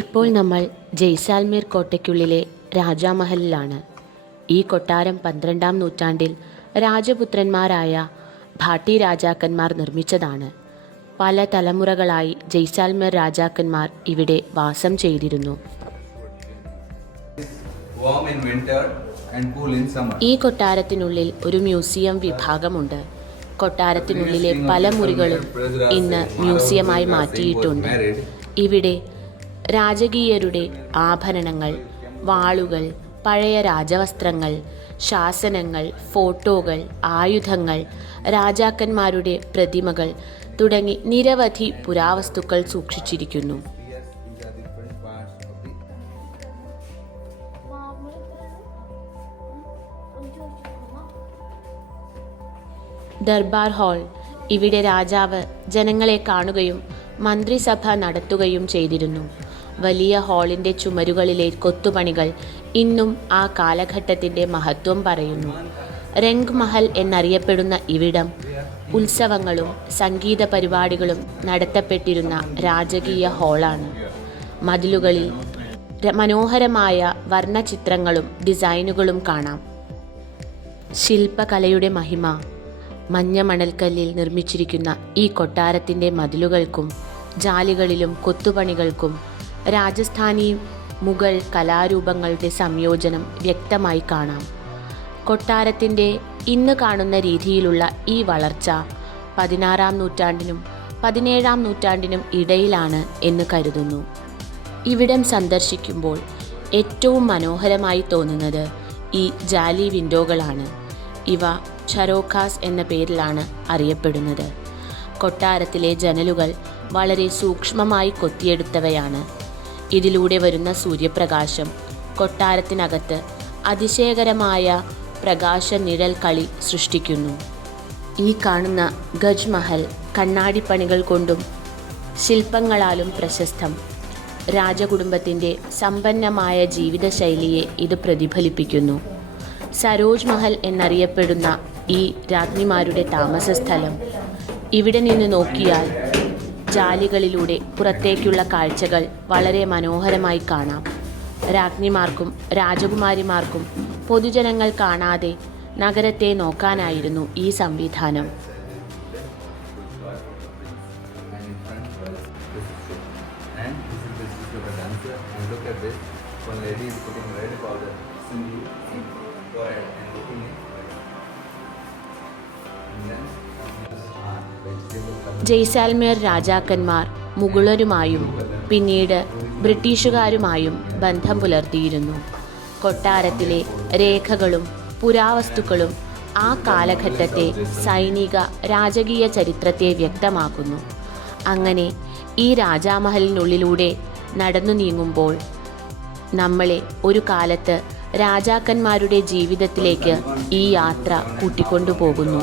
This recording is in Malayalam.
ഇപ്പോൾ നമ്മൾ ജയ്സാൽമീർ കോട്ടയ്ക്കുള്ളിലെ രാജാമഹലിലാണ്. ഈ കൊട്ടാരം പന്ത്രണ്ടാം നൂറ്റാണ്ടിൽ രാജപുത്രന്മാരായ ഭാട്ടി രാജാക്കന്മാർ നിർമ്മിച്ചതാണ്. പല തലമുറകളായി ജയ്സാൽമീർ രാജാക്കന്മാർ ഇവിടെ വാസം ചെയ്തിരുന്നു. ഈ കൊട്ടാരത്തിനുള്ളിൽ ഒരു മ്യൂസിയം വിഭാഗമുണ്ട്. കൊട്ടാരത്തിനുള്ളിലെ പല മുറികളും ഇന്ന് മ്യൂസിയമായി മാറ്റിയിട്ടുണ്ട്. ഇവിടെ രാജകീയരുടെ ആഭരണങ്ങൾ വാളുകൾ പഴയ രാജവസ്ത്രങ്ങൾ ശാസനങ്ങൾ ഫോട്ടോകൾ ആയുധങ്ങൾ രാജാക്കന്മാരുടെ പ്രതിമകൾ തുടങ്ങി നിരവധി പുരാവസ്തുക്കൾ സൂക്ഷിച്ചിരിക്കുന്നു. ദർബാർ ഹാൾ. ഇവിടെ രാജാവ് ജനങ്ങളെ കാണുകയും മന്ത്രിസഭ നടത്തുകയും ചെയ്തിരുന്നു. വലിയ ഹാളിന്റെ ചുമരുകളിലെ കൊത്തുപണികൾ ഇന്നും ആ കാലഘട്ടത്തിന്റെ മഹത്വം പറയുന്നു. രംഗ് മഹൽ എന്നറിയപ്പെടുന്ന ഇവിടം ഉത്സവങ്ങളും സംഗീത പരിപാടികളും നടത്തപ്പെട്ടിരുന്ന രാജകീയ ഹാളാണ്. മതിലുകളിൽ മനോഹരമായ വർണചിത്രങ്ങളും ഡിസൈനുകളും കാണാം. ശില്പകലയുടെ മഹിമ മഞ്ഞ മണൽക്കല്ലിൽ നിർമ്മിച്ചിരിക്കുന്ന ഈ കൊട്ടാരത്തിന്റെ മതിലുകൾക്കും ജാലികളിലും കൊത്തുപണികൾക്കും രാജസ്ഥാനി മുഗൾ കലാരൂപങ്ങളുടെ സംയോജനം വ്യക്തമായി കാണാം. കൊട്ടാരത്തിന്റെ ഇന്ന് കാണുന്ന രീതിയിലുള്ള ഈ വളർച്ച പതിനാറാം നൂറ്റാണ്ടിനും പതിനേഴാം നൂറ്റാണ്ടിനും ഇടയിലാണ് എന്ന് കരുതുന്നു. ഇവിടം സന്ദർശിക്കുമ്പോൾ ഏറ്റവും മനോഹരമായി തോന്നുന്നത് ഈ ജാലി വിൻഡോകളാണ്. ഇവ ഛരോഖാസ് എന്ന പേരിലാണ് അറിയപ്പെടുന്നത്. കൊട്ടാരത്തിലെ ജനലുകൾ വളരെ സൂക്ഷ്മമായി കൊത്തിയെടുത്തവയാണ് ഇതിലൂടെ വരുന്ന സൂര്യപ്രകാശം. കൊട്ടാരത്തിനകത്ത് അതിശയകരമായ പ്രകാശ നിഴൽ കളി സൃഷ്ടിക്കുന്നു. ഈ കാണുന്ന ഗജ് മഹൽ കണ്ണാടിപ്പണികൾ കൊണ്ടും ശില്പങ്ങളാലും പ്രശസ്തം. രാജകുടുംബത്തിന്റെ സമ്പന്നമായ ജീവിതശൈലിയെ ഇത് പ്രതിഫലിപ്പിക്കുന്നു. സരോജ് മഹൽ എന്നറിയപ്പെടുന്ന ഈ രാജ്ഞിമാരുടെ താമസസ്ഥലം. ഇവിടെ നിന്ന് നോക്കിയാൽ ജാലികളിലൂടെ പുറത്തേക്കുള്ള കാഴ്ചകൾ വളരെ മനോഹരമായി കാണാം. രാജ്ഞിമാർക്കും രാജകുമാരിമാർക്കും പൊതുജനങ്ങൾ കാണാതെ നഗരത്തെ നോക്കാനായിരുന്നു ഈ സംവിധാനം. And then... ജയ്സാൽമേർ രാജാക്കന്മാർ മുഗളരുമായും പിന്നീട് ബ്രിട്ടീഷുകാരുമായും ബന്ധം പുലർത്തിയിരുന്നു. കൊട്ടാരത്തിലെ രേഖകളും പുരാവസ്തുക്കളും ആ കാലഘട്ടത്തെ സൈനിക രാജകീയ ചരിത്രത്തെ വ്യക്തമാക്കുന്നു. അങ്ങനെ ഈ രാജാമഹലിനുള്ളിലൂടെ നടന്നു നീങ്ങുമ്പോൾ നമ്മളെ ഒരു കാലത്ത് രാജാക്കന്മാരുടെ ജീവിതത്തിലേക്ക് ഈ യാത്ര കൂട്ടിക്കൊണ്ടുപോകുന്നു.